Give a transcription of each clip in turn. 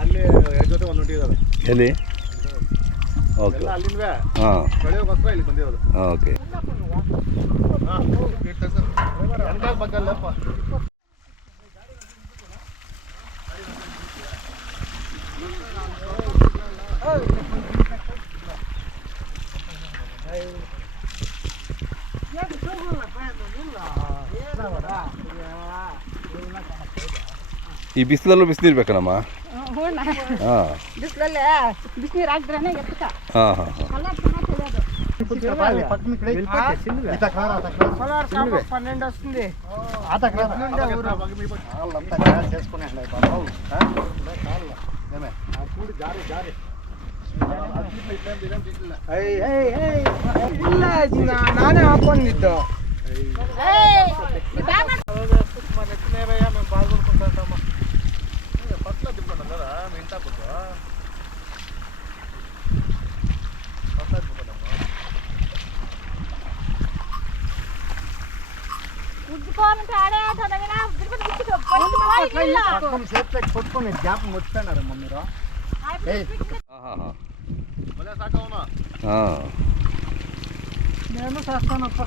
ಅಲ್ಲಿ ಜೊತೆ ಒಂದು ಹೊಂಟಿದ್ದಾರೆ ಎಲ್ಲಿ ಓಕೆ ಹಾಂ ಇಲ್ಲಿ ಬಂದಿರೋದು ಓಕೆ ಈ ಬಿಸಿಲಲ್ಲೂ ಬಿಸಿಲಿರ್ಬೇಕನಮ್ಮ ಹಾಂ ಬಿಸಿಲಲ್ಲೇ ಬಿಸಿನೀರು ಹಾಕ್ದ್ರೇನೆ ಎತ್ತಕ ಹಾಂ ಹಾಂ ಹಾಂ 12 వస్తుంది నానే ఆపొందిద్దు మేము బాగుంటుంటామా పట్ల తిప్పుకుంటాం కదా మీ ఇంట కొట్టుకొని జ్ఞాపకం వచ్చిపోయినారమ్మ మీరు నేను చేస్తానప్ప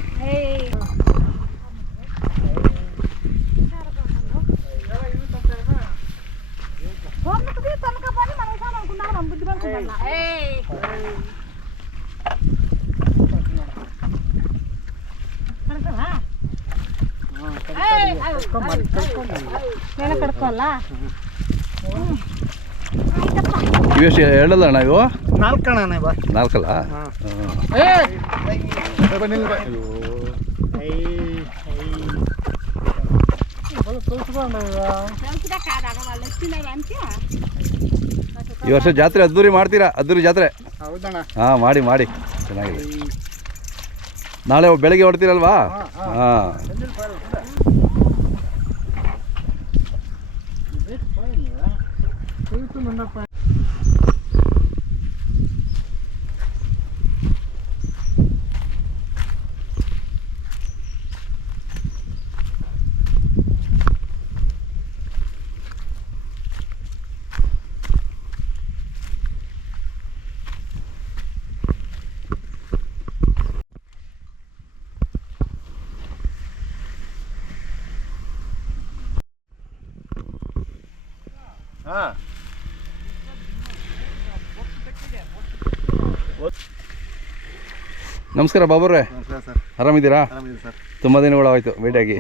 నేను కడుక్కోవాలా ಇವೆಷ್ಟು ಎರಡಲ್ಲ ಅಣ್ಣ ಇವು ನಾಲ್ಕಣ್ಣ ನಾಲ್ಕಲ್ಲ ಈ ವರ್ಷ ಜಾತ್ರೆ ಅದ್ದೂರಿ ಮಾಡ್ತೀರಾ? ಅದ್ದೂರಿ ಜಾತ್ರೆ ಹಾಂ ಮಾಡಿ ಮಾಡಿ ಚೆನ್ನಾಗಿದೆ. ನಾಳೆ ಬೆಳಗ್ಗೆ ಹೊಡ್ತೀರಲ್ವಾ? ಹಾಂ ನಮಸ್ಕಾರ ಬಾಬುರೇ, ಆರಾಮಿದ್ದೀರಾ? ತುಂಬ ದಿನಗಳು ಆಯಿತು ಭೇಟಿಯಾಗಿ.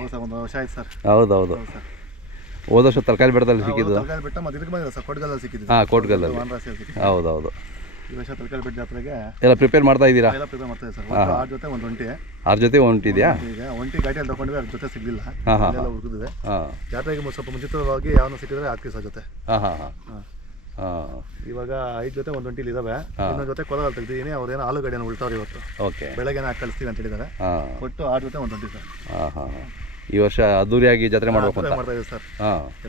ಹೌದೌದು. ಹೋದ ವರ್ಷ ತರಕಾರಿ ಬೆಟ್ಟದಲ್ಲಿ ಸಿಕ್ಕಿದ್ದು. ಹಾಂ, ಕೋಟ್ಗಲ್ಲಲ್ಲಿ. ಹೌದೌದು. ಎಲ್ಲ ಪ್ರಿಪೇರ್ ಮಾಡ್ತಾ ಇದ್ದೀರಾ? ಹಾಂ, 6 ಜೊತೆ ಹೊಂಟಿದ್ಯಾ? ಒಂಟಿ ಗಾಡಿಯಲ್ಲಿ ತಗೊಂಡ್ವಿ, ಅದ್ರ ಜೊತೆ ಸಿಗಲಿಲ್ಲ. ಹುಡುಕಿದ್ವಿ. ಜಾತ್ರೆಗೆ ಸ್ವಲ್ಪ ಮುಂಚಿತವಾಗಿ ಯಾವನು ಸಿಕ್ಕಿದ್ರೆ ಹಾಕಿ ಸರ್ ಜೊತೆ. ಇವಾಗ 5 ಜೊತೆ ಒಂದು ಒಂಟಿಲಿ ಇದಾವೆ. ಇನ್ನೊಂದು ಜೊತೆ ಕೊಲ ತೆಗ್ದಿದ್ದೀನಿ. ಅವ್ರೇನೋ ಆಲೂಗಡ್ಡೆನ ಉಳ್ತಾವ್ರೆ ಇವತ್ತು. ಓಕೆ, ಬೆಳಗ್ಗೆನ ಕಳಿಸ್ತೀವಿ ಅಂತ ಹೇಳಿದ್ದಾರೆ. ಒಟ್ಟು 6 ಜೊತೆ ಒಂದು ಒಂಟಿ ಸರ್. ಈ ವರ್ಷ ಅದ್ದೂರಿಯಾಗಿ ಜಾತ್ರೆ ಮಾಡಬೇಕು ಅಂತ ಮಾಡ್ತಾ ಇದ್ದೀವಿ ಸರ್.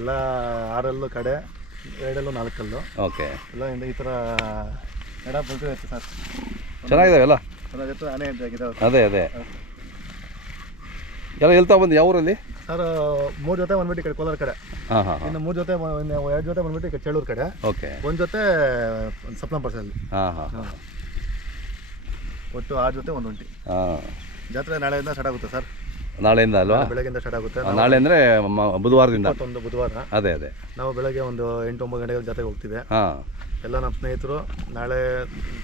ಎಲ್ಲ 6 ಕಡೆ, 2 4 ಓಕೆ, ಎಲ್ಲ ಈ ಥರ ಎಡ ಬಂದಿರುತ್ತೆ ಸರ್. ಚೆನ್ನಾಗಿದ್ದಾವೆ ಎಲ್ಲ. ಚೆನ್ನಾಗಿತ್ತು, ಆನೆ ಆಗಿದ್ದಾವೆ. ಅದೇ ಎಲ್ಲ ಹೇಳ್ತಾ ಬಂದು ಯಾವ ಊರಲ್ಲಿ ಸರ್? 3 ಜೊತೆ ಬಂದ್ಬಿಟ್ಟು ಈ ಕಡೆ ಕೋಲಾರ ಕಡೆ. ಇನ್ನು 3 ಜೊತೆ 2 ಜೊತೆ ಬಂದ್ಬಿಟ್ಟು ಈ ಕಡೆ ಚೇಳೂರು ಕಡೆ. ಓಕೆ, ಒಂದು ಜೊತೆ ಸಪ್ನಂಪರ್ಸಲ್ಲಿ. ಒಟ್ಟು 6 ಜೊತೆ ಒಂದು ಒಂಟಿ. ಜಾತ್ರೆ ನಾಳೆಯಿಂದ ಸ್ಟಾರ್ಟ್ ಆಗುತ್ತೆ ಸರ್. ನಾಳೆಯಿಂದ ಅಲ್ವಾ? ಬೆಳಗ್ಗೆಯಿಂದ ಸ್ಟಾರ್ಟ್ ಆಗುತ್ತೆ. ನಾಳೆ ಅಂದರೆ ಬುಧವಾರದಿಂದ. ಬುಧವಾರ. ಅದೇ ನಾವು ಬೆಳಗ್ಗೆ ಒಂದು 8-9 ಗಂಟೆಗೆ ಜಾತ್ರೆಗೆ ಹೋಗ್ತೀವಿ. ಎಲ್ಲ ನಮ್ಮ ಸ್ನೇಹಿತರು ನಾಳೆ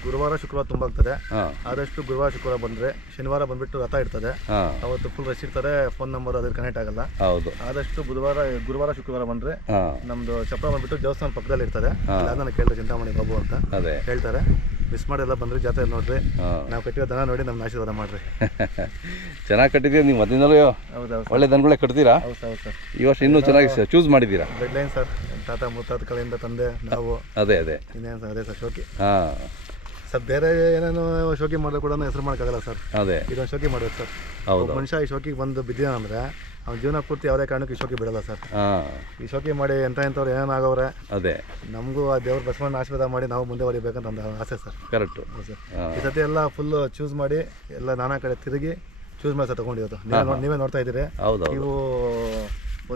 ಗುರುವಾರ ಶುಕ್ರವಾರ ತುಂಬ ಆಗ್ತದೆ. ಆದಷ್ಟು ಗುರುವಾರ ಶುಕ್ರವಾರ ಬಂದರೆ, ಶನಿವಾರ ಬಂದ್ಬಿಟ್ಟು ರಥ ಇರ್ತದೆ. ಅವತ್ತು ಫುಲ್ ರಶ್ ಇರ್ತಾರೆ, ಫೋನ್ ನಂಬರ್ ಅದ್ರ ಕನೆಕ್ಟ್ ಆಗಲ್ಲ. ಆದಷ್ಟು ಗುರುವಾರ ಶುಕ್ರವಾರ ಬಂದರೆ ನಮ್ಮದು ಚಪ್ರ ಬಂದ್ಬಿಟ್ಟು ದೇವಸ್ಥಾನ ಪಕ್ಕದಲ್ಲಿ ಇರ್ತದೆ. ನಾನು ಕೇಳಿದೆ, ಚಿಂತಾಮಣಿ ಬಾಬು ಅಂತ ಹೇಳ್ತಾರೆ. ಮಿಸ್ ಮಾಡಿಲ್ಲ, ಬಂದರೆ ಜಾತ್ರೆ ನೋಡ್ರಿ, ನಾವು ಕಟ್ಟಿರೋ ದನ ನೋಡಿ ನಮ್ಮ ಆಶೀರ್ವಾದ ಮಾಡ್ರಿ. ಚೆನ್ನಾಗಿ ಕಟ್ಟಿದ್ದೀವಿ ನೀವು ಮೊದಲಿಂದಲೂ. ಹೌದೌದು, ಒಳ್ಳೆ ದನಗಳೇ ಕಟ್ತೀರಾ. ಹೌದು ಸರ್. ಈ ವರ್ಷ ಇನ್ನೂ ಚೆನ್ನಾಗಿ ಚೂಸ್ ಮಾಡಿದ್ದೀರಾ. ರೆಡ್ ಲೈನ್ ಸರ್, ತಾತ ಮುತ್ತಾತ ಕಡೆಯಿಂದ ತಂದೆ ನಾವು. ಅದೇ ಇನ್ನೇನು ಸರ್, ಅದೇ ಸರ್ ಶೋಕಿ. ಸರ್ ಬೇರೆ ಏನೇನು ಶೋಕಿ ಮಾಡಿದ್ರೆ ಕೂಡ ಹೆಸರು ಮಾಡೋಕ್ಕಾಗಲ್ಲ ಸರ್. ಇದೊಂದು ಶೋಕಿ ಮಾಡಬೇಕು ಸರ್. ಮನುಷ್ಯ ಈ ಶೋಕಿಗೆ ಬಂದು ಬಿದ್ದಿದ ಅಂದರೆ ಅವ್ನ ಜೀವನ ಪೂರ್ತಿ ಯಾವುದೇ ಕಾರಣಕ್ಕೂ ಈ ಶೋಕಿ ಬಿಡಲ್ಲ ಸರ್. ಈ ಶೋಕಿ ಮಾಡಿ ಎಂಥವ್ರು ಏನೇನಾಗವ್ರೆ. ನಮಗೂ ಆ ದೇವ್ರ ಬಸವಣ್ಣ ಆಶೀರ್ವಾದ ಮಾಡಿ ನಾವು ಮುಂದೆ ಬರೀಬೇಕಂತ ಒಂದು ಆಸೆ ಸರ್. Correct sir. ಈ ಸತಿ ಎಲ್ಲ ಫುಲ್ ಚೂಸ್ ಮಾಡಿ ಎಲ್ಲ ನಾನಾ ಕಡೆ ತಿರುಗಿ ಚೂಸ್ ಮಾಡಿ ಸರ್ ತಗೊಂಡಿರೋದು. ನೀವೇ ನೋಡ್ತಾ ಇದ್ದೀರಿ. ನೀವು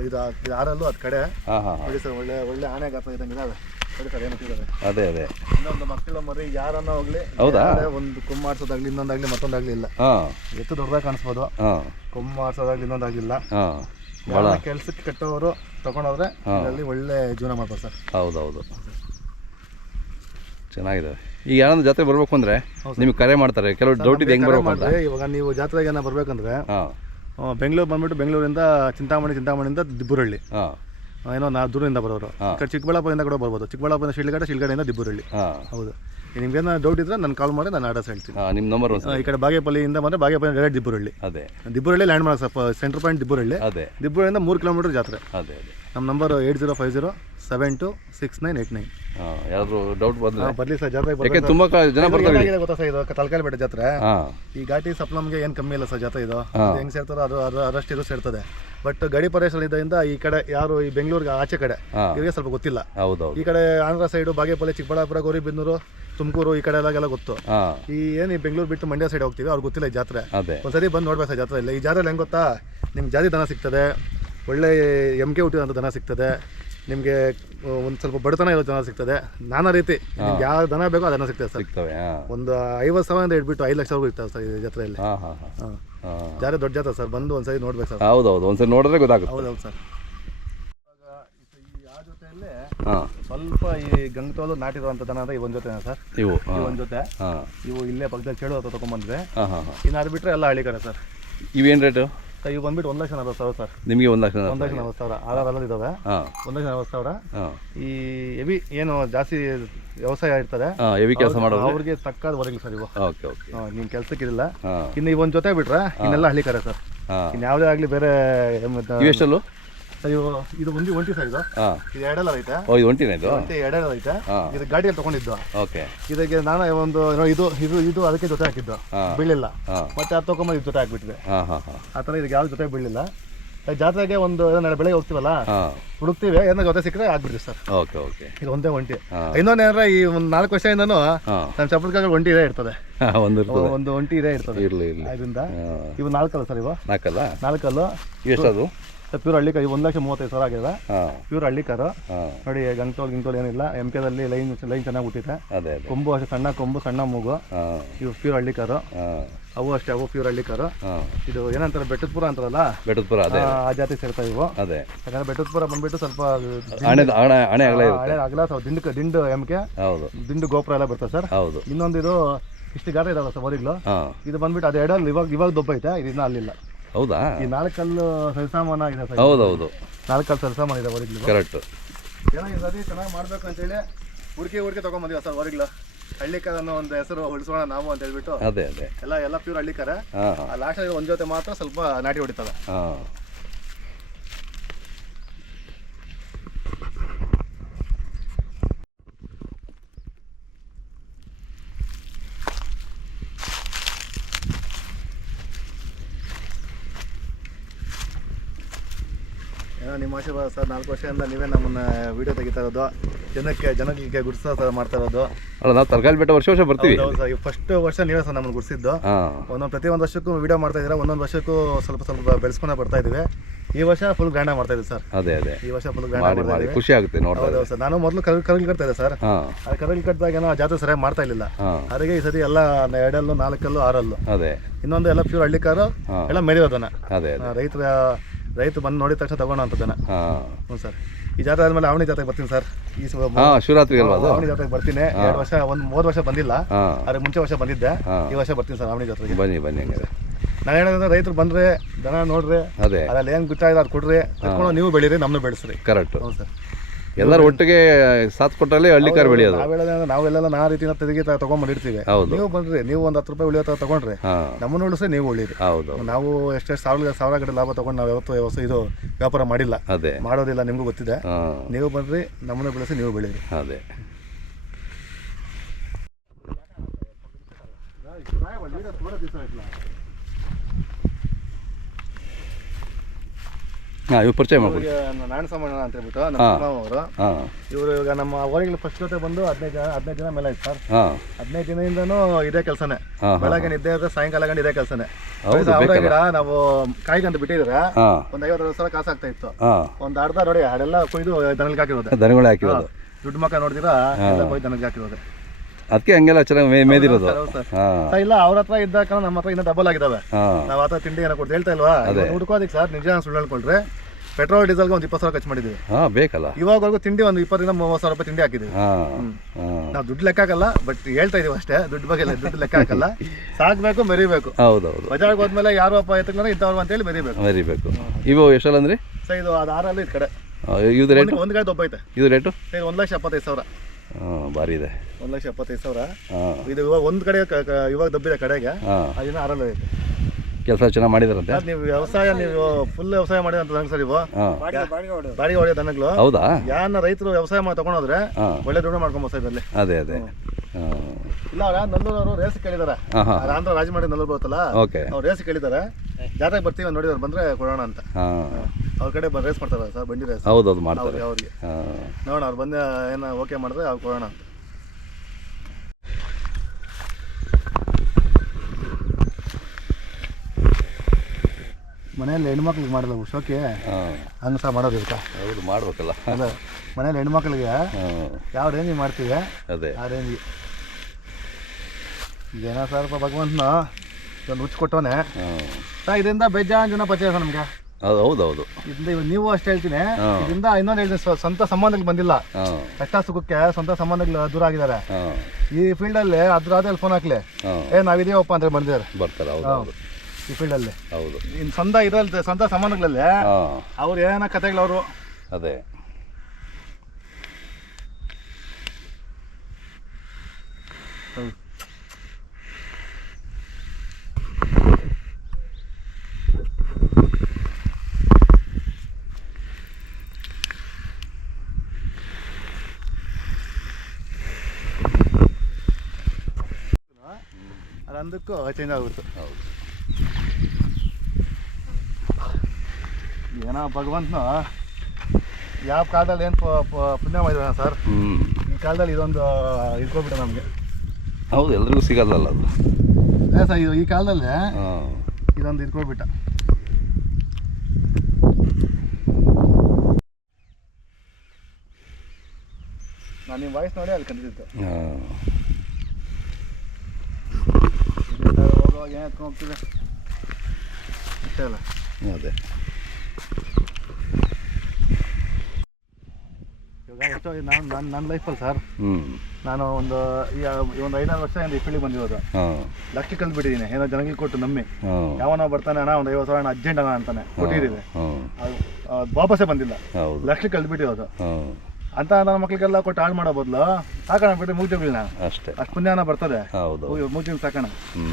ಇದು ಆರಲ್ಲು ಅದು ಕಡೆ ಹಾಂ ಹಾಂ ಹಾಂ ನೋಡಿ ಸರ್, ಒಳ್ಳೆ ಒಳ್ಳೆ ಆನೆ ಗಾತ್ರ ಇದ್ದಂಗೆ ಇದಾವೆ ನೋಡಿ ಸರ್, ಏನು ಇದ್ದಾವೆ. ಅದೇ ಅದೇ ಇನ್ನೊಂದು ಮಕ್ಕಳ ಮರಿ ಯಾರನ್ನ ಹೋಗ್ಲಿ, ಹೌದಾ? ಒಂದು ಕೊಮ್ಮು ಮಾಡ್ಸೋದಾಗ್ಲಿ ಇನ್ನೊಂದಾಗ್ಲಿ ಮತ್ತೊಂದಾಗ್ಲಿ ಇಲ್ಲ. ಹಾಂ ಎತ್ತು ದೊಡ್ಡದಾಗಿ ಕಾಣಿಸ್ಬೋದು, ಹಾಂ ಕೊಮ್ಮು ಮಾಡ್ಸೋದಾಗ್ಲಿ ಇನ್ನೊಂದಾಗ್ಲಿಲ್ಲ. ಹಾಂ ಭಾಳ ಕೆಲ್ಸಕ್ಕೆ ಕಟ್ಟೋರು ತಗೊಂಡೋದ್ರೆ ಇದರಲ್ಲಿ ಒಳ್ಳೆ ಜೀವನ ಮಾಡ್ಬೋದು ಸರ್. ಹೌದೌದು, ಚೆನ್ನಾಗಿದೆ. ಈಗ ಯಾರೊಂದು ಜಾತ್ರೆ ಬರಬೇಕು ಅಂದರೆ ನಿಮ್ಗೆ ಕರೆ ಮಾಡ್ತಾರೆ, ಕೆಲವು ಡೌಟ್ ಇದೆ ಹೆಂಗೆ ಬರ್ಬೇಕು ಅಂತ. ಇವಾಗ ನೀವು ಜಾತ್ರೆಗೆ ಏನೋ ಬರ್ಬೇಕಂದ್ರೆ ಹಾಂ ಬೆಂಗಳೂರು ಬಂದ್ಬಿಟ್ಟು ಬೆಂಗಳೂರಿಂದ ಚಿಂತಾಮಣಿಯಿಂದ ದಿಬ್ಬುರಳ್ಳಿ, ಹಾಂ ಏನೋ ದೂರದಿಂದ ಬರೋರು. ಚಿಕ್ಕಬಳ್ಳಾಪುರದಿಂದ ಕೂಡ ಬರ್ಬೋದು, ಚಿಕ್ಕಬಳ್ಳಾಪುರ ಶಿಲ್ಗಡೆಯಿಂದ ದಿಬ್ಬುರಳ್ಳಿ. ಹಾಂ ಹೌದು. ನಿಮ್ಗೇನೋ ಡೌಟ್ ಇದ್ರೆ ನಾನು ಕಾಲ್ ಮಾಡಿ ನಾನು ಅಡ್ರೆಸ್ ಹೇಳ್ತೀನಿ. ಹಾಂ ನಿಮ್ಮ ನಂಬರ್ ಈ ಕಡೆ ಬಾಗೇಪಲ್ಲಿಯಿಂದ ಬಂದರೆ ಬಾಗೇಪಲ್ಲಿ ಡೈರೆಕ್ಟ್ ದಿಬ್ಬುರಳ್ಳಿ. ಅದೇ ದಿಬ್ಬುರಳ್ಳಿ ಲ್ಯಾಂಡ್ ಮಾರ್ಕ್ ಸ್ವಲ್ಪ ಸೆಂಟ್ರ್ ಪಾಯಿಂಟ್ ದಿಬ್ಬುರಳ್ಳಿ. ಅದೇ ದಿಬ್ಬುರಳ್ಳಿಯಿಂದ 3 ಕಿಲೋಮೀಟರ್ ಜಾತ್ರೆ. ಅದೇ ಅದೇ ನಮ್ಮ ನಂಬರ್ 8050726989. ಹಾಂ ಯಾರಾದರೂ ಡೌಟ್ ಬಂದರೆ ಬರಲಿ ಸರ್, ಜಾತ್ರೆಗೆ ಯಾಕೆ ತುಂಬ ಜನ ಬರ್ತಾರೆ. ಗೊತ್ತಾ ಸರ್, ಇದು ತಲಕಾಲ್ ಬೆಟ್ಟ ಜಾತ್ರೆ. ಹಾಂ ಈ ಘಾಟಿ ಸಪ್ಲಮ್ಗೆ ಏನು ಕಮ್ಮಿ ಇಲ್ಲ ಸರ್ ಜಾತ್ರೆ. ಇದು ಹೆಂಗೆ ಸೇರ್ತಾರೋ ಅದು ಅದಷ್ಟು ಇದು ಸೇರ್ತದೆ. ಬಟ್ ಗಡಿ ಪ್ರದೇಶಗಳಿಂದ ಈ ಕಡೆ ಯಾರು ಈ ಬೆಂಗಳೂರಿಗೆ ಆಚೆ ಕಡೆ ಇವರಿಗೆ ಸ್ವಲ್ಪ ಗೊತ್ತಿಲ್ಲ. ಹೌದೌದು. ಈ ಕಡೆ ಆಂಧ್ರ ಸೈಡು ಬಾಗೇಪಲ್ಲಿ, ಚಿಕ್ಕಬಳ್ಳಾಪುರ, ಗೌರಿಬಿದನೂರು, ತುಮಕೂರು ಈ ಕಡೆ ಎಲ್ಲ ಗೊತ್ತು. ಈ ಏನು ಈ ಬೆಂಗಳೂರು ಬಿಟ್ಟು ಮಂಡ್ಯ ಸೈಡ್ ಹೋಗ್ತೀವಿ, ಅವ್ರಿಗೆ ಗೊತ್ತಿಲ್ಲ ಈ ಜಾತ್ರೆ. ಅದೇ ಒಂದ್ಸರಿ ಬಂದು ನೋಡ್ಬೇಕು ಸರ್ ಜಾತ್ರೆ ಇಲ್ಲ. ಈ ಜಾತ್ರೆಯಲ್ಲಿ ಹೆಂಗೆ ಗೊತ್ತಾ, ನಿಮ್ಗೆ ಜಾತಿ ದನ ಸಿಗ್ತದೆ, ಒಳ್ಳೆ ಎಮ್ಕೆ ಹುಟ್ಟಿದಂಥ ದನ ಸಿಗ್ತದೆ, ನಿಮಗೆ ಒಂದು ಸ್ವಲ್ಪ ಬಡತನ ಇರೋ ದನ ಸಿಗ್ತದೆ, ನಾನಾ ರೀತಿ ನಿಮ್ಗೆ ಯಾವ ದನ ಬೇಕೋ ಆ ದನ ಸಿಗ್ತದೆ ಸರ್. ಸಿಗ್ತವೆ. ಒಂದು 50,000 ಇಟ್ಬಿಟ್ಟು 5 ಲಕ್ಷವರೆಗೂ ಇರ್ತಾವೆ ಸರ್ ಈ ಜಾತ್ರೆಯಲ್ಲಿ. ಹಾಂ ಹಾಂ ಹಾಂ ಜಾತ್ರೆ ದೊಡ್ಡ ಜಾತ್ರೆ ಸರ್, ಬಂದು ಒಂದ್ಸರಿ ನೋಡ್ಬೇಕು ಸರ್. ಹೌದೌದು, ಒಂದ್ಸರಿ ನೋಡಿದ್ರೆ ಗೊತ್ತಾಗುತ್ತೆ. ಹೌದೌದು ಸರ್. ಆ ಜೊತೆಯಲ್ಲಿ ಹಾಂ ಸ್ವಲ್ಪ ಈ ಗಂಗತೋಲು ನಾಟಿರುವಂಥ ದನ ಅಂದರೆ ಈ ಒಂದು ಜೊತೆ ಸರ್, ಇವು ಈ ಒಂದು ಜೊತೆ. ಹಾಂ ಇವು ಇಲ್ಲೇ ಪಕ್ಕದಲ್ಲಿ ಚೇಳು ಹತ್ರ ತೊಗೊಂಬಂದ್ರೆ. ಹಾಂ ಹಾಂ ಹಾಂ ಇನ್ನು ಅದು ಬಿಟ್ಟರೆ ಎಲ್ಲ ಹಳ್ಳಿ ಕಡೆ ಸರ್. ಇವೇನು ರೇಟು? ಇವು ಬಂದ್ಬಿಟ್ಟು 1,40,000 ಸರ್. ನಿಮಗೆ 1,40,000? 1,40,000 ಆಧಾರಲ್ಲ ಇದಾವೆ. ಹಾಂ 1,40,000. ಹಾಂ ಈ ಹೆವಿ ಏನು ಜಾಸ್ತಿ ವ್ಯವಸಾಯ ಇರ್ತದೆ ಹಾಂ ಹೆವಿ ಕೆಲಸ ಮಾಡೋದು ಅವ್ರಿಗೆ ತಕ್ಕಾದ ಹೊರಗಿಲ್ಲ ಸರ್ ಇವು. Okay okay. ನಿಮ್ಮ ಕೆಲಸಕ್ಕಿರಲಿಲ್ಲ. ಹಾಂ ಇನ್ನು ಈ ಒಂದು ಜೊತೆ ಬಿಟ್ರೆ ಇನ್ನೆಲ್ಲ ಹಳ್ಳಿ ಕಡೆ ಸರ್. ಹಾಂ ಇನ್ನು ಯಾವುದೇ ಆಗಲಿ ಬೇರೆ ಎಷ್ಟಲ್ಲೂ ಸರ್ ಇದು ಒಂಟಿ ಸರ್. ಇದು ಹಾಂ ಇದು ಎರಡಲ್ಲ ಐತೆ. ಓ ಇದು ಒಂಟಿನ ಇದು? ಎರಡಲ್ಲ ಐತೆ. ಹಾಂ ಇದು ಗಾಡಿಯಲ್ಲಿ ತಗೊಂಡಿದ್ದು. ಓಕೆ. ಇದಕ್ಕೆ ನಾನು ಒಂದು ಇದು ಅದಕ್ಕೆ ಜೊತೆ ಹಾಕಿದ್ದು, ಬೀಳಿಲ್ಲ. ಹಾಂ ಮತ್ತೆ ಅದು ತೊಗೊಂಬಂದು ಇದು ಜೊತೆ ಹಾಕ್ಬಿಟ್ಟಿದೆ. ಹಾಂ ಹಾಂ ಹಾಂ ಆ ಥರ ಇದಕ್ಕೆ ಯಾವ ಜೊತೆ ಬೀಳಿಲ್ಲ. ಜಾತ್ರೆಗೆ ಒಂದು ನಾಳೆ ಬೆಳಗ್ಗೆ ಹೋಗ್ತೀವಲ್ಲ, ಹಾಂ ಹುಡುಕ್ತೀವಿ, ಏನೋ ಜೊತೆ ಸಿಕ್ಕರೆ ಆಗ್ಬಿಡ್ತೀವಿ ಸರ್. Okay okay. ಇದು ಒಂದೇ ಒಂಟಿ. ಹಾಂ ಇನ್ನೊಂದೇನಾರ ಈ ಒಂದು 4 ವರ್ಷದಿಂದನೂ ಹಾಂ ನಮ್ಮ ಚಪ್ಪಲ್ಕಾಗ ಒಂಟಿ ಇದೇ ಇರ್ತದೆ. ಹಾಂ ಒಂದು ಇರ್ತದೆ, ಒಂದು ಒಂಟಿ ಇದೇ ಇರ್ತದೆ. ಇರಲಿ ಇರಲಿ. ಅದರಿಂದ ಹಾಂ ಇವು 4 ಸರ್. ಇವು 4 4 ಎಷ್ಟದು? ಪ್ಯೂರ್ ಹಳ್ಳಿ ಕಾರು. 1,35,000 ಆಗಿದೆ. ಹಾಂ ಪ್ಯೂರ್ ಹಳ್ಳಿ ಕಾರು. ಹಾಂ ನೋಡಿ, ಗಂಟೋಲ್ ಏನಿಲ್ಲ. MKದಲ್ಲಿ ಲೈನ್ ಚೆನ್ನಾಗಿ ಹುಟ್ಟಿದೆ. ಅದೇ ಅದೇ. ಕೊಂಬು ಅಷ್ಟೇ, ಸಣ್ಣ ಕೊಂಬು, ಸಣ್ಣ ಮೂಗು. ಹಾಂ ಇವು ಪ್ಯೂರ್ ಹಳ್ಳಿ ಕಾರು. ಹಾಂ ಅವು ಅಷ್ಟೇ, ಅವು ಪ್ಯೂರ್ ಹಳ್ಳಿ ಕಾರು. ಹಾಂ ಇದು ಏನಂತಾರೆ, ಬೆಟ್ಟದಪುರ ಅಂತಾರಲ್ಲ, ಬೆಟ್ಟದಪುರ. ಅದೇ ಆ ಜಾತಿ ಸೇರ್ತಾವೆ ಇವು. ಅದೇ. ಯಾಕಂದ್ರೆ ಬೆಟ್ಟದಪುರ ಬಂದ್ಬಿಟ್ಟು ಸ್ವಲ್ಪ ಹಣೆ ಅಗಲ ಇರುತ್ತೆ. ಅಗಲ ದಿಂಡು MK ಹೌದು ದಿಂಡು ಗೋಪುರ ಎಲ್ಲ ಬರ್ತದೆ ಸರ್. ಹೌದು. ಇನ್ನೊಂದು ಇದು ಇಷ್ಟು ಗಾತ್ರ ಇದಾವೆ ಸರ್ ಹೊರಗ್ಲು. ಹಾಂ ಇದು ಬಂದ್ಬಿಟ್ಟು ಅದು ಎರಡಲ್ಲಿ ಇವಾಗ ದೊಬ್ಬ ಐತೆ, ಇದನ್ನ ಅಲ್ಲಿಲ್ಲ. ಹೌದಾ? ಈ 4 ಕಲ್ಲು ಸರಿಸಾಮಾನ ಇದೆ ಸರ್. ಹೌದೌದು, 4 ಕಲ್ಲು ಸರಿಸಾಮಾನ ಇದೆ ಹೊರಗ್ಲು. ಕರೆಕ್ಟ್. ಏನೋ ಈ ಸತಿ ಚೆನ್ನಾಗಿ ಮಾಡ್ಬೇಕು ಅಂತೇಳಿ ಹುಡುಕಿ ತೊಗೊಂಬಂದಿವ ಸರ್ ಹೊರಗ್ಲು. ಹಳ್ಳಿ ಕಾರ ಅನ್ನೋ ಒಂದು ಹೆಸರು ಉಳಿಸೋಣ ನಾವು ಅಂತ ಹೇಳ್ಬಿಟ್ಟು. ಅದೇ ಅದೇ. ಎಲ್ಲ ಪ್ಯೂರ್ ಹಳ್ಳಿ ಕಾರ. ಹಾಂ ಲಾಸ್ಟ್ ಒಂದು ಜೊತೆ ಮಾತ್ರ ಸ್ವಲ್ಪ ನಾಟಿ ಹೊಡಿತವೆ. ಹಾಂ ಏನೋ ನಿಮ್ಮ ಆಶೀರ್ವಾದ ಸರ್. 4 ವರ್ಷದಿಂದ ನೀವೇ ನಮ್ಮನ್ನ ವಿಡಿಯೋ ತೆಗಿತಾ ಇರೋದು, ಜನಗಳಿಗೆ ಗುರ್ಸೋ ಮಾಡ್ತಾ ಇರೋದು. ಅಲ್ಲ, ನಾವು ತರಕಾರಿ ಬೆಟ್ಟ ವರ್ಷ ಬರ್ತೀವಿ. ಹೌದು ಸರ್, ಫಸ್ಟ್ ವರ್ಷ ನೀವೇ ಸರ್ ನಮ್ಮನ್ನು ಗುರ್ಸಿದ್ದು. ಹಾಂ ಪ್ರತಿ ಒಂದು ವರ್ಷಕ್ಕೂ ವಿಡಿಯೋ ಮಾಡ್ತಾ ಇದ್ದೀರಾ, ಒಂದೊಂದು ವರ್ಷಕ್ಕೂ ಸ್ವಲ್ಪ ಬೆಳೆಸ್ಕೊಂಡೇ ಬರ್ತಾ ಇದೀವಿ. ಈ ವರ್ಷ ಫುಲ್ ಗ್ರ್ಯಾಂಡ್ ಆಗಿ ಮಾಡ್ತಾ ಇದ್ದೀವಿ ಸರ್. ಅದೇ ಅದೇ. ಈ ವರ್ಷ ಫುಲ್ ಗ್ರ್ಯಾಂಡ್ ಆಗಿ ಮಾಡ್ತಾ ಖುಷಿ ಆಗುತ್ತೆ ನೋಡಿ. ಹೌದು ಸರ್. ನಾನು ಮೊದಲು ಕರಗಿ ಕಟ್ತಾ ಇದ್ದೆ ಸರ್. ಹಾಂ ಆ ಕರಗಿ ಕಟ್ಟಿದಾಗ ಏನೋ ಜಾತ್ರೆ ಸರಿಯಾಗಿ ಮಾಡ್ತಾ ಇರಲಿಲ್ಲ. ಹಾಂ ಅದಕ್ಕೆ ಈ ಸತಿ ಎಲ್ಲ 2 4 6 ಅದೇ. ಇನ್ನೊಂದು ಎಲ್ಲ ಪ್ಯೂರ್ ಹಳ್ಳಿ ಕಾರು, ಎಲ್ಲ ಮೆರೆಯೋದನ್ನ. ಅದೇ ಅದೇ. ರೈತ ಬಂದು ನೋಡಿದ ತಕ್ಷಣ ತಗೋಣ ಅಂತದನ್ನ. ಹಾಂ ಹ್ಞೂ ಸರ್. ಈ ಜಾತ್ರೆ ಆದ್ಮೇಲೆ ಅವನಿ ಜಾತ್ರೆಗೆ ಬರ್ತೀನಿ ಸರ್. ಹಾಂ ಶಿವರಾತ್ರಿ ಅಲ್ವಾ ಅದು? ಅವನಿ ಜಾತ್ರೆಗೆ ಬರ್ತೀನಿ. 2 ವರ್ಷ, 3 ವರ್ಷ ಬಂದಿಲ್ಲ. ಹಾಂ ಅದ್ರ ಮುಂಚೆ ವರ್ಷ ಬಂದಿದ್ದೆ. ಈ ವರ್ಷ ಬರ್ತೀನಿ ಸರ್ ಅವನಿ ಜಾತ್ರೆಗೆ. ಬನ್ನಿ ಬನ್ನಿ ಹಂಗಾರೆ. ನಾನು ಹೇಳೋದಂದ್ರೆ, ರೈತರು ಬಂದ್ರೆ ದನ ನೋಡ್ರಿ, ಅದೇ ಅದ್ರಲ್ಲಿ ಏನು ಗೊತ್ತಾಗಿದೆ ಅದು ಕೊಡ್ರಿ, ಕರ್ಕೊಂಡು ನೀವು ಬೆಳೀರಿ, ನಮ್ಮನ್ನು ಬೆಳೆಸ್ರಿ. ಕರೆಕ್ಟ್. ಹ್ಞೂ ಸರ್. ಎಲ್ಲರೂ ಒಟ್ಟಿಗೆ ಸಾಥ್ ಕೊಟ್ಟಲ್ಲಿ ಹಳ್ಳಿ ಕಾರ್ ಬೆಳೆಯೋದು. ನಾವು ಹೇಳೋದಂದ್ರೆ ನಾವೆಲ್ಲ ನಾ ರೀತಿನ ತೆರಿಗೆ ತಗೊಂಡ್ಬಂದಿರ್ತೀವಿ. ಹೌದು. ನೀವು ಬಂದ್ರಿ, ನೀವು ಒಂದು 10 ರೂಪಾಯಿ ಉಳಿಯೋ ತಗೊಂಡ್ರಿ, ಹಾಂ ನಮ್ಮನ್ನು ಉಳಿಸಿ ನೀವು ಉಳಿರಿ. ಹೌದು. ನಾವು ಎಷ್ಟೆಷ್ಟು ಸಾವಿರ ಗಂಟೆ ಲಾಭ ತಗೊಂಡು ನಾವು ಯಾವತ್ತೂ ಇದು ವ್ಯಾಪಾರ ಮಾಡಿಲ್ಲ, ಅದೇ ಮಾಡೋದಿಲ್ಲ, ನಿಮಗೂ ಗೊತ್ತಿದೆ. ಹಾಂ ನೀವು ಬಂದ್ರಿ, ನಮ್ಮನ್ನು ಬೆಳೆಸಿ ನೀವು ಬೆಳೀರಿ. ಅದೇ. ಹಾಂ ಇವು ಪರಿಚಯ ಮಾಡ್ಕೊಡಿ. ಇವ್ರಿಗೆ ನಾರಾಯಣ ಸಾಮಣ್ಣ ಅಂತ ಹೇಳ್ಬಿಟ್ಟು ನಮ್ಮ ಅವರು. ಹಾಂ ಇವರು ಇವಾಗ ನಮ್ಮ ಅವರಿಗೆ ಫಸ್ಟ್ ಜೊತೆ ಬಂದು 15 ದಿನ ಮೇಲೆ ಆಯ್ತು ಸರ್. ಹಾಂ 15 ದಿನದಿಂದನೂ ಇದೇ ಕೆಲಸನೇ. ಹಾಂ ಬೆಳಗ್ಗೆ ನಿದ್ದೆ ಇದ್ರೆ ಸಾಯಂಕಾಲ ಗಂಟೆ ಇದೇ ಕೆಲಸನೇ. ಹೌದು, ಅವರ ಗಿಡ ನಾವು ಕಾಯಿಗಂತ ಬಿಟ್ಟಿದ್ರೆ ಹಾಂ ಒಂದು 50 ಸಾವಿರ ಕಾಸು ಆಗ್ತಾ ಇತ್ತು. ಹಾಂ ಒಂದು ಅರ್ಧ ನೋಡಿ ಅದೆಲ್ಲ ಕೊಯ್ದು ದನಗಳಿಗೆ ಹಾಕಿರೋದು. ದನಗಳೇ ಹಾಕಿರೋದು. ದುಡ್ಡು ಮಕ್ಕ ನೋಡಿದಿರಾ ಎಲ್ಲ ಕೊಯ್ದು ದನಗಳಿಗೆ ಹಾಕಿರೋದು. ಅದಕ್ಕೆ ಹಂಗೆಲ್ಲ ಚೆನ್ನಾಗಿ ಮೇದಿರೋದು. ಹಾಂ ಇಲ್ಲ ಅವ್ರ ಹತ್ರ ಇದ್ದಾಗ ನಮ್ಮ ಹತ್ರ ಇನ್ನೂ ಡಬಲ್ ಆಗಿದಾವೆ. ಹಾಂ ನಾವು ಆ ಥರ ತಿಂಡಿ ಏನೋ ಕೊಡ್ತು ಹೇಳ್ತಾ ಇಲ್ವಾ? ಹುಡ್ಕೋದಿಕ್ಕೆ ಸರ್ ನಿಜ ಸುಳ್ಳು ಹೇಳ್ಕೊಳ್ರಿ. ಪೆಟ್ರೋಲ್ ಡೀಸೆಲ್ಗೆ ಒಂದು 20 ಸಾವಿರ ಖರ್ಚು ಮಾಡಿದ್ದೀವಿ. ಹಾಂ ಬೇಕಲ್ಲ. ಇವಾಗವರೆಗೂ ತಿಂಡಿ ಒಂದು 20-30 ಸಾವಿರ ರೂಪಾಯಿ ತಿಂಡಿ ಹಾಕಿದ್ದೀವಿ. ಹಾಂ ಹಾಂ ನಾವು ದುಡ್ಡು ಲೆಕ್ಕ ಹಾಕಲ್ಲ, ಬಟ್ ಹೇಳ್ತಾ ಇದೀವಿ ಅಷ್ಟೇ. ದುಡ್ಡು ಬಗ್ಗೆ ದುಡ್ಡು ಲೆಕ್ಕ ಹಾಕಲ್ಲ. ಸಾಕ್ಬೇಕು, ಮೆರಿಬೇಕು. ಹೌದೌದು. ಬಜಾರ್ಗೆ ಹೋದ್ಮೇಲೆ ಯಾರು ಅಪ್ಪ ಎತ್ತಕ್ಲಾರ ಇದ್ದವ್ರು ಅಂತೇಳಿ ಮೆರಿಬೇಕು. ಮರಿಬೇಕು. ಇವು ಎಷ್ಟಲ್ಲ ಅಂದ್ರಿ? ಸರ್ ಇದು ಅದು 6 ಈ ಕಡೆ ಇದು ರೇಟು? ಒಂದು ಕಡೆ ದೊಬ್ಬೈತೆ. ಇದು ರೇಟು? ಸರ್ 1,75,000. ಹಾಂ ಭಾರಿ ಇದೆ. 1,75,000. ಹಾಂ ಇದು ಇವಾಗ ಒಂದು ಕಡೆ ಇವಾಗ ದಬ್ಬಿದೆ ಕಡೆಗೆ. ಹಾಂ ಅದನ್ನ 6 ಐತೆ. ಕೆಲಸ ಚೆನ್ನಾಗಿ ಮಾಡಿದಾರಂತೆ. ಸರ್ ನೀವು ವ್ಯವಸಾಯ ಫುಲ್ ವ್ಯವಸಾಯ ಮಾಡಿದ ಅಂತ ನಂಗೆ ಸರ್ ಇವು ಹಾಂ ಬಾಡಿಗೆ ಹೊಡೆಯೋ ದನಗಳು. ಹೌದಾ? ಯಾರನ್ನ ರೈತರು ವ್ಯವಸಾಯ ಮಾಡಿ ತಗೊಂಡೋದ್ರೆ ಹಾಂ ಒಳ್ಳೆ ದುಡ್ಡು ಮಾಡ್ಕೊಬೋದು ಸರ್ ಇದರಲ್ಲಿ. ಅದೇ ಅದೇ ಹಾಂ ಇಲ್ಲ ಅವ್ರ ನಲ್ಲೂರವರು ರೇಸ್ ಕೇಳಿದಾರೆ. ಹಾಂ ಹಾಂ ಆಂಧ್ರ ರಾಜಮಾಡಿ ನಲ್ಲೂರು ಬರುತ್ತಲ್ಲ, ಓಕೆ. ಅವ್ರು ರೇಸ್ ಕೇಳಿದ್ದಾರೆ. ಜಾತ್ರೆಗೆ ಬರ್ತೀವಿ ನೋಡಿದ್ರೆ ಬಂದ್ರೆ ಕೊಡೋಣ ಅಂತ. ಹಾಂ ಅವ್ರ ಕಡೆ ರೇಸ್ ಮಾಡ್ತಾರೆ ಸರ್, ಬಂಡಿ ರೇಸ್. ಹೌದೌದು ಮಾಡ್ತಾರೆ. ಅವ್ರಿಗೆ ಹಾಂ ನೋಡೋಣ ಅವ್ರು ಬಂದು ಏನೋ ಓಕೆ ಮಾಡಿದ್ರೆ ಅವ್ರು ಕೊಡೋಣ ಅಂತ. ಮನೆಯಲ್ಲಿ ಹೆಣ್ಮಕ್ಳಿಗೆ ಮಾಡಲ್ಲ ಶೋಕಿ ಹಾಂ ಹಂಗೆ ಸಹ ಮಾಡೋದು ಇರ್ತಾ. ಹೌದು ಮಾಡ್ಬೇಕಲ್ಲ. ಅಲ್ಲ ಮನೇಲಿ ಹೆಣ್ಮಕ್ಳಿಗೆ ಹಾಂ ಯಾವ ರೇಂಜಿಗೆ ಮಾಡ್ತೀವಿ ಅದೇ ಆ ರೇಂಜಿಗೆ. ಜನ ಸ್ವಲ್ಪ ಭಗವಂತನ ಒಂದು ಹುಚ್ಚು ಕೊಟ್ಟವನೆ. ಹಾಂ ಇದರಿಂದ ಬೇಜಾನ್ ಜನ ಪರಿಚಯ ನಮಗೆ. ಹೌದು ಹೌದೌದು. ಇದರಿಂದ ಇವಾಗ ನೀವು ಅಷ್ಟು ಹೇಳ್ತೀನಿ. ಹಾಂ. ಇದರಿಂದ ಇನ್ನೊಂದು ಹೇಳ್ತೀನಿ, ಸ್ವಂತ ಸಂಬಂಧಗಳು ಬಂದಿಲ್ಲ. ಹಾಂ ಕಷ್ಟ ಸುಖಕ್ಕೆ ಸ್ವಂತ ಸಂಬಂಧಗಳು ದೂರ ಆಗಿದ್ದಾರೆ. ಹಾಂ ಈ ಫೀಲ್ಡಲ್ಲಿ ಅದ್ರಾದಲ್ಲಿ ಫೋನ್ ಹಾಕ್ಲಿ, ಹಾಂ ನಾವಿದೀವಪ್ಪ ಅಂತ ಬಂದಿದ್ದಾರೆ ಬರ್ತಾರೆ. ಹೌದು ಹೌದು ಈ ಫೀಲ್ಡಲ್ಲಿ. ಹೌದು. ಇನ್ನು ಸ್ವಂತ ಇರಲ್ತೆ ಸ್ವಂತ ಸಂಬಂಧಗಳಲ್ಲಿ ಹಾಂ ಅವ್ರು ಏನೋ ಕತೆಗಳವರು. ಅದೇ ಅದೊಂದಕ್ಕೂ ಚೇಂಜ್ ಆಗುತ್ತೆ. ಹೌದು. ಏನೋ ಭಗವಂತನ ಯಾವ ಕಾಲದಲ್ಲಿ ಏನು ಪುಣ್ಯ ಮಾಡಿದಾನ ಸರ್. ಈ ಕಾಲದಲ್ಲಿ ಇದೊಂದು ಇಟ್ಕೊಬಿಟ್ಟ ನಮಗೆ. ಹೌದು ಎಲ್ರಿಗೂ ಸಿಗಲ್ಲಲ್ಲ ಅದು. ಸರ್ ಇದು ಈ ಕಾಲದಲ್ಲಿ ಹಾಂ ಇದೊಂದು ಇಟ್ಕೊಬಿಟ್ಟ. ನಾನು ನಿಮ್ಮ ವಾಯ್ಸ್ ನೋಡಿ ಅಲ್ಲಿ ಕಂಡಿದ್ದು. ಹಾಂ ಹೋಗುವಾಗ ಏನು ಎತ್ಕೊಂಡು ಹೋಗ್ತಿದೆ ಅಷ್ಟೇ ಅಲ್ಲ. ಅದೇ ಇವಾಗ ಎಷ್ಟೋ ನನ್ನ ಲೈಫಲ್ಲಿ ಸರ್ ಹ್ಞೂ ನಾನು ಒಂದು 5-6 ವರ್ಷದಿಂದ ಈ ಫೀಲ್ಡಿಗೆ ಬಂದಿರೋದು. ಹಾಂ ಲಕ್ಷ ಕಲ್ತ್ಬಿಟ್ಟಿದ್ದೀನಿ. ಏನೋ ಜನಗಳಿಗೆ ಕೊಟ್ಟು ನಮ್ಮಿ ಹಾಂ ಯಾವನೋ ಬರ್ತಾನೆ ಅಣ್ಣ ಒಂದು 50 ಸಾವಿರ ಅಣ್ಣ ಅರ್ಜೆಂಟ್ ಅಣ್ಣ ಅಂತಾನೆ ಕೊಟ್ಟಿದ್ದೀವಿ. ಹಾಂ ಅದು ವಾಪಸ್ಸೇ ಬಂದಿಲ್ಲ. ಹೌದು. ಲಕ್ಷ ಕಲ್ತ್ಬಿಟ್ಟಿರೋದು ಹಾಂ ಅಂತ ನನ್ನ ಮಕ್ಳಿಗೆಲ್ಲ ಕೊಟ್ಟು ಹಾಳು ಮಾಡೋ ಬದಲು ಸಾಕೋಣ ಬಿಟ್ಟು ಮೂಗ್ತಿಗಳನ್ನ ಅಷ್ಟೇ. ಅಷ್ಟು ಪುಣ್ಯನ ಬರ್ತದೆ. ಹೌದು ಮೂಗ್ತಿಗಳು ಸಾಕೋಣ. ಹ್ಞೂ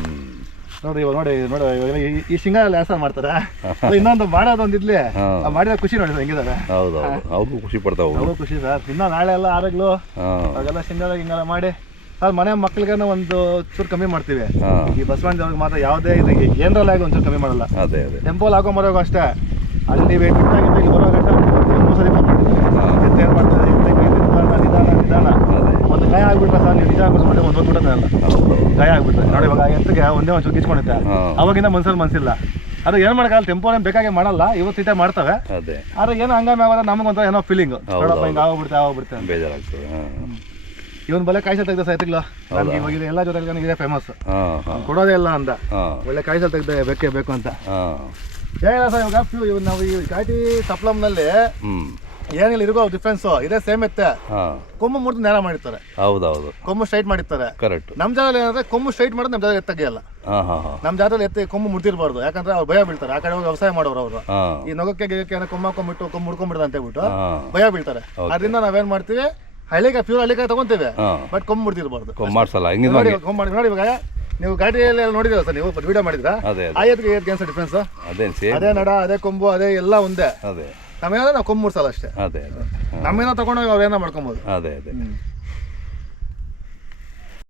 ನೋಡ್ರಿ ಇವಾಗ ನೋಡಿ ಇವಾಗ ಈ ಶೃಂಗಾರ ಹೆಸರು ಮಾಡ್ತಾರೆ. ಇನ್ನೊಂದು ಮಾಡೋದೊಂದು ಇದ್ಲಿ ಮಾಡಿದ ಖುಷಿ ನೋಡಿ ಹೆಂಗಿದ್ದಾರೆ. ಹೌದು ಹೌದು ಅವ್ರಿಗೂ ಖುಷಿ ಪಡ್ತಾವೆ. ಅವ್ರಿಗೂ ಖುಷಿ ಸರ್. ಇನ್ನೂ ನಾಳೆ ಎಲ್ಲ ಆರೋಗ್ಲು ಹಾಂ ಅವಾಗೆಲ್ಲ ಶೃಂಗಾರ ಹಿಂಗೆಲ್ಲ ಮಾಡಿ ಸರ್ ಮನೆ ಮಕ್ಳಿಗೇನೋ ಒಂದು ಚೂರು ಕಮ್ಮಿ ಮಾಡ್ತೀವಿ. ಹಾಂ ಈ ಬಸವಣ್ಣವ್ರಿಗೆ ಮಾತ್ರ ಯಾವುದೇ ಇದು ಏನರಲ್ಲ ಆಗಿ ಒಂಚೂರು ಕಮ್ಮಿ ಮಾಡಲ್ಲ. ಅದೇ ಅದೇ ಟೆಂಪೋಲ್ ಹಾಕೋ ಮರೋಗ ಅಷ್ಟೇ. ಅಲ್ಲಿ ಬಿಟ್ಟಾಗಿಂದ ಇಲ್ಲಿ ಬರೋ ಗಂಟೆ 3 ಸರಿ ಫೋನ್ ಮಾಡಿದ್ವಿ. ಏನು ಮಾಡ್ತಾರೆ ನಿಧಾನ ಅದೇ ಒಂದು ಗಾಯ ಆಗ್ಬಿಟ್ರೆ ಸರ್ ನೀವು ನಿಜ ಆಗ್ಬಿಟ್ಟು ಮಾಡಿ ಒಂದು ಬಿಡೋದಲ್ಲ ಗಾಯ ಆಗ್ಬಿಟ್ರೆ ನೋಡಿ ಇವಾಗ ಎತ್ತಿಗೆ ಒಂದೇ ಒಂಚೂರು ಗಿಚ್ಕೊಂಡಿದ್ದೆ. ಅವಾಗಿಂದ ಮನ್ಸಿಲ್ಲ. ಅದು ಏನು ಮಾಡೋಕ್ಕಲ್ಲ, ಟೆಂಪೋ ಏನು ಬೇಕಾಗೆ ಮಾಡಲ್ಲ. ಇವತ್ತು ಸೀಟೆ ಮಾಡ್ತವೆ. ಅದೇ ಆದರೆ ಏನೋ ಹಂಗಾಮಿ ಆಗೋದ ನಮಗೊಂಥರ ಏನೋ ಫೀಲಿಂಗ್ ನೋಡಪ್ಪ ಹಿಂಗೆ ಆಗೋಗ್ಬಿಡುತ್ತೆ ಬೇಜಾರಾಗ್ತದೆ. ಇವನ್ ಬಲೆ ಕಾಯಿಸಲ್ ತೆಗ್ದ ಸೈತಿಗ್ಲ ಇವಾಗ ಎಲ್ಲ ಜೊತೆ ಇದೇ ಫೇಮಸ್. ಕೊಡೋದೇ ಇಲ್ಲ ಅಂದ ಒಳ್ಳೆ ಕಾಯಿಸಲ್ ತೆಗ್ದೆ ಬೇಕೇ ಬೇಕು ಅಂತ ಹೇಳಿಲ್ಲ ಸರ್. ಇವಾಗ ನಾವು ಈ ಘಾಟಿ ಸಪ್ಲಮ್ನಲ್ಲಿ ಏನಿಲ್ಲ ಇರಿಗೋ ಡಿಫ್ರೆನ್ಸ್ ಇದೇ ಸೇಮ್ ಎತ್ತೆ. ಕೊಮ್ಮು ಮುರಿದು ನೇರ ಮಾಡಿರ್ತಾರೆ. ಹೌದೌದು ಕೊಮ್ಮು ಸ್ಟ್ರೈಟ್ ಮಾಡಿರ್ತಾರೆ. ಕರೆಕ್ಟ್. ನಮ್ಮ ಜಾಗದಲ್ಲಿ ಏನಂದ್ರೆ ಕೊಮ್ಮು ಸ್ಟ್ರೈಟ್ ಮಾಡೋದು ನಮ್ಮ ಜಾಗ ಎತ್ತಾಗಿಲ್ಲ. ನಮ್ಮ ಜಾಗದಲ್ಲಿ ಎತ್ತಿ ಕೊಮ್ಮು ಮುಡ್ದಿರ್ಬಾರ್ದು. ಯಾಕಂದ್ರೆ ಅವ್ರು ಭಯ ಬೀಳ್ತಾರೆ. ಆ ಕಡೆ ಹೋಗಿ ವ್ಯವಸಾಯ ಮಾಡೋರು ಅವರು ಈ ನೊಗಕ್ಕೆ ಗಿಗಕ್ಕೆ ಕೊಮ್ಮ ಹಾಕೊಂಡ್ಬಿಟ್ಟು ಕೊಮ್ಮು ಮುಡ್ಕೊಂಡ್ಬಿಡ್ದು ಅಂತ ಹೇಳ್ಬಿಟ್ಟು ಭಯ ಬೀಳ್ತಾರೆ. ಅದರಿಂದ ನಾವೇನ್ ಮಾಡ್ತೀವಿ, ಹಳ್ಳಿಕಾಯಿ ಪ್ಯೂರ್ ಹಳ್ಳಿಕಾಯಿ ತಗೊಂತೀವಿ, ಬಟ್ ಕೊಮ್ಮು ಮುಡ್ದಿರ್ಬಾರ್ದು. ನೋಡಿ ಇವಾಗ ನೀವು ಗಾಡಿಯಲ್ಲಿ ನೋಡಿದಿರ ಸರ್, ನೀವು ವಿಡಿಯೋ ಮಾಡಿದ್ರ ಆ ಎತ್ಗೆ ಡಿಫ್ರೆನ್ಸ್ ಅದೇ ನಡ ಅದೇ ಕೊಂಬು ಅದೇ ಎಲ್ಲ ಒಂದೇ. ನಮ್ಮೇನಾದ್ರೆ ನಾವು ಕೊಂಬು ಮುಡ್ಸಲ್ಲ ಅಷ್ಟೇ. ನಮ್ಮೇನೋ ತಗೊಂಡೋಗಿ ಅವ್ರು ಏನೋ ಮಾಡ್ಕೊಬೋದು. ಅದೇ ಅದೇ